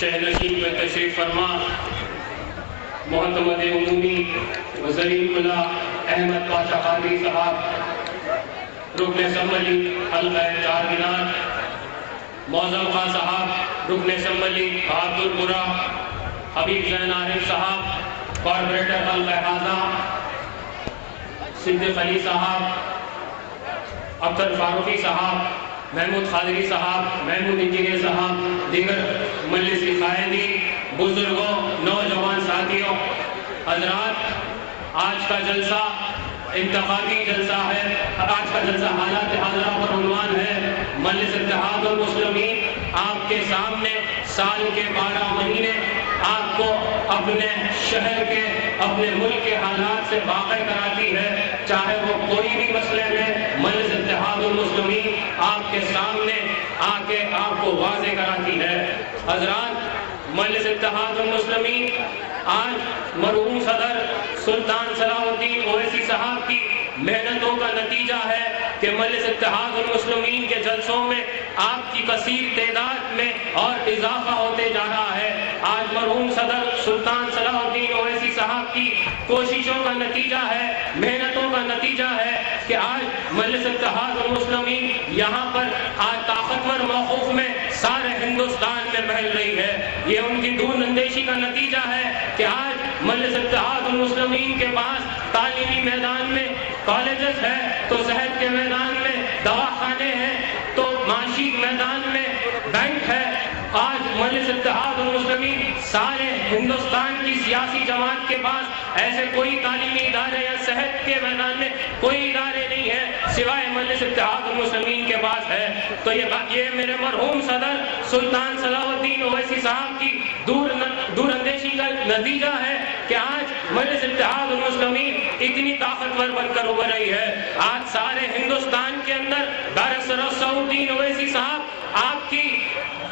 شہنشین میں تشریف فرما محتمد عمومی وزیر اللہ احمد پاشا قادری صاحب رکن اسمبلی حلقہ چار مینار، معظم خان صاحب رکن اسمبلی بہادر پورہ، حبیب زین عارف صاحب کارپوریٹر حلقہ حاضہ، صدیق علی صاحب، اختر فاروقی صاحب، محمود خادری صاحب، محمود انجینئر صاحب، دیگر مجلس کی قائدین، بزرگوں، نوجوان ساتھیوں، حضرات، آج کا جلسہ انتخابی جلسہ ہے۔ آج کا جلسہ حالات حاضرہ پر عنوان ہے مجلس اتحاد المسلمین آپ کے سامنے سال کے 12 مہینے آپ کو اپنے شہر کے، اپنے ملک کے حالات سے واقع کراتی ہے، چاہے وہ کوئی بھی مسئلے میں مجلس اتحاد المسلمین آپ کے سامنے آ کے آپ کو واضح کراتی ہے۔ حضرات، مجلس اتحاد المسلمین آج مرحوم صدر سلطان صلاح الدین اویسی صاحب کی محنتوں کا نتیجہ ہے کہ مجلس اتحاد المسلمین کے جلسوں میں آپ کی کثیر تعداد میں اور اضافہ ہوتے جا رہا ہے۔ آج مرحوم صدر سلطان صلاح الدین اویسی صاحب کی کوششوں کا نتیجہ ہے، محنتوں کا نتیجہ ہے کہ آج مجلس اتحاد المسلمین یہاں پر آج طاقتور موقف میں سارے ہندوستان میں پھیل رہی ہے۔ یہ ان کی دور اندیشی کا نتیجہ ہے کہ آج مجلس اتحاد المسلمین کے پاس تعلیمی میدان میں کالجز ہے، تو صحت کے میدان میں دواخانے ہیں، تو معاشی میدان میں بینک ہے۔ آج مجلس اتحاد المسلمین سارے ہندوستان کی سیاسی جماعت کے پاس ایسے کوئی تعلیمی ادارے یا صحت کے میدان میں کوئی ادارے نہیں ہے سوائے مجلس اتحاد المسلمین کے پاس ہے۔ تو یہ میرے مرحوم صدر سلطان صلاح الدین اویسی صاحب کی دور اندیشی کا نتیجہ ہے کہ آج مجلس اتحاد المسلمین اتنی طاقتور بن کر ابھر رہی ہے۔ آج سارے ہندوستان کے اندر بارسٹر سعود الدین اویسی صاحب آپ کی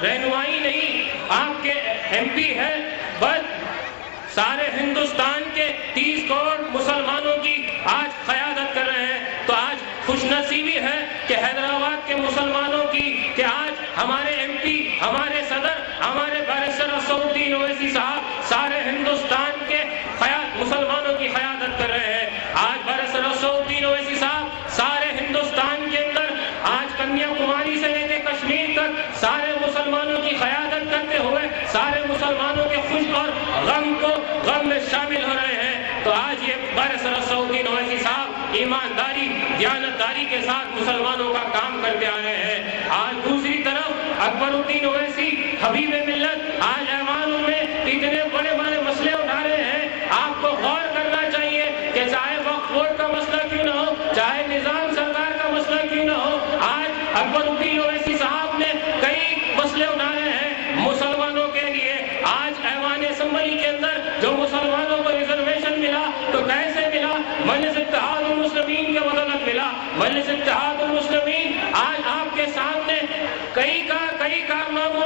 رہنمائی نہیں، آپ کے ایم پی ہے، بس سارے ہندوستان کے 30 کروڑ مسلمانوں کی آج قیادت کر رہے ہیں۔ تو آج خوش نصیبی ہے کہ حیدرآباد کے مسلمانوں کی کہ آج ہمارے ایم پی، ہمارے صدر، ہمارے بارسٹر سعود الدین اویسی صاحب سارے ہندوستان کے مسلمانوں کی قیادت کر رہے ہیں۔ آج بارسٹر سعود الدین اویسی صاحب سارے ہندوستان کے اندر آج کنیا کماری سے لے کے کشمیر تک سارے مسلمانوں کی قیادت کرتے ہوئے سارے مسلمانوں کے خوش اور غم میں شامل ہو رہے ہیں۔ تو آج یہ بارسٹر سعود الدین اویسی صاحب ایمانداری، دیانتداری کے ساتھ مسلمانوں کا کام کرتے آ رہے ہیں۔ آج دوسری طرف اکبر الدین اویسی حبیب ملت آج ایوانوں میں اتنے بڑے بڑے مسئلے اٹھا رہے ہیں۔ آپ کو غور کرنا چاہیے کہ چاہے وقف بورڈ کا مسئلہ کیوں نہ ہو، چاہے نظام سرکار کا مسئلہ کیوں نہ ہو، آج اکبر الدین اویسی صاحب نے کئی مسئلے اٹھائے ہیں مسلمانوں کے لیے۔ آج ایوان اسمبلی کے اندر جو مسلمانوں کو ریزرویشن ملا تو کیسے ملا؟ مجلس اتحاد المسلمین کے بدولت ملا۔ مجلس اتحاد المسلمین آج آپ کے سامنے کئی کاموں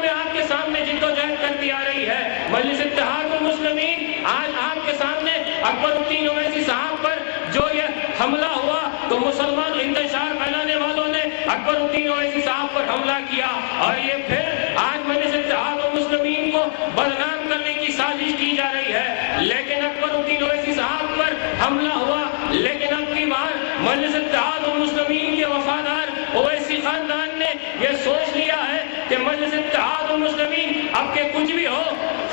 میں آپ کے سامنے جدوجہد کرتی آ رہی ہے۔ مجلس اتحاد المسلمین آج آپ کے سامنے اکبر الدین اویسی صاحب پر جو یہ حملہ ہوا تو مسلمان انتشار پھیلانے والوں نے اکبر الدین اویسی صاحب پر حملہ کیا، اور یہ پھر آج مجلس اتحاد المسلمین کو بدنام کرنے کی سازش کی جا رہی ہے۔ لیکن اکبر الدین اویسی صاحب پر حملہ ہوا، لیکن اب کی بار مجلس اتحاد المسلمین کے وفادار اویسی خاندان نے یہ سوچ لیا ہے کہ مجلس اتحاد المسلمین اب کے کچھ بھی ہو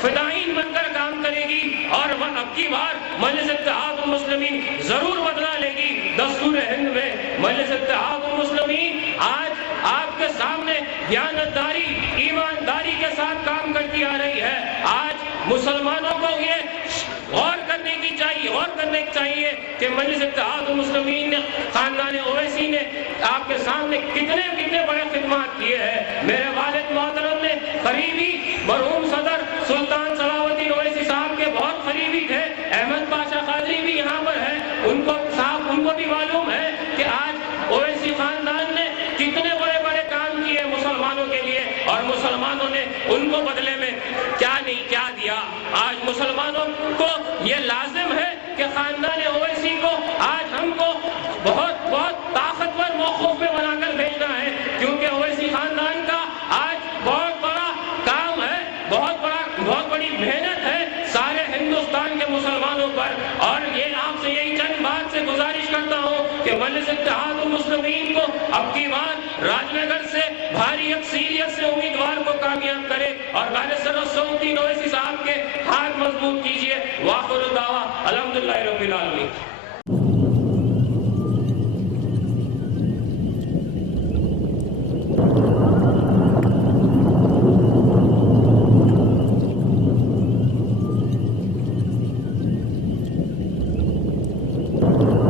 فدائین بن کر کام کرے گی، اور اب کی بار مجلس اتحاد المسلمین ضرور بدلا لے گی۔ دستور ہند میں مجلس اتحاد المسلمین آج آپ کے سامنے دیانتداری، ایمانداری کے ساتھ کام کرتی آ رہی ہے۔ آج مسلمانوں کو یہ غور کرنے چاہیے کہ مجلس اتحاد المسلمین نے، خاندان اویسی نے آپ کے سامنے کتنے بڑے خدمات کیے ہیں۔ میرے والد محترم نے قریبی مرحوم صدر سلطان صلاح الدین اویسی صاحب کے بہت قریبی تھے، احمد پاشا قادری بھی یہاں پر ہے، ان کو بھی معلوم ہے کہ آج اویسی خاندان نے کتنے بڑے بڑے کام کیے مسلمانوں کے لیے، اور مسلمانوں نے ان کو بدلے میں کیا نہیں کیا دیا۔ آج مسلمانوں کو یہ لازم ہے کہ خاندان اویسی کو آج ہم کو بہت طاقتور موقف میں بنا کر بھیجنا ہے، کیونکہ اویسی خاندان کا آج بہت بڑا کام اتحاد المسلمین کو اب کی بار راج نگر سے بھاری اکثریت سے امیدوار کو کامیاب کرے اور قائد صدر سعودی اویسی صاحب کے ہاتھ مضبوط کیجئے. وآخر الدعویٰ الحمدللہ رب العالمین.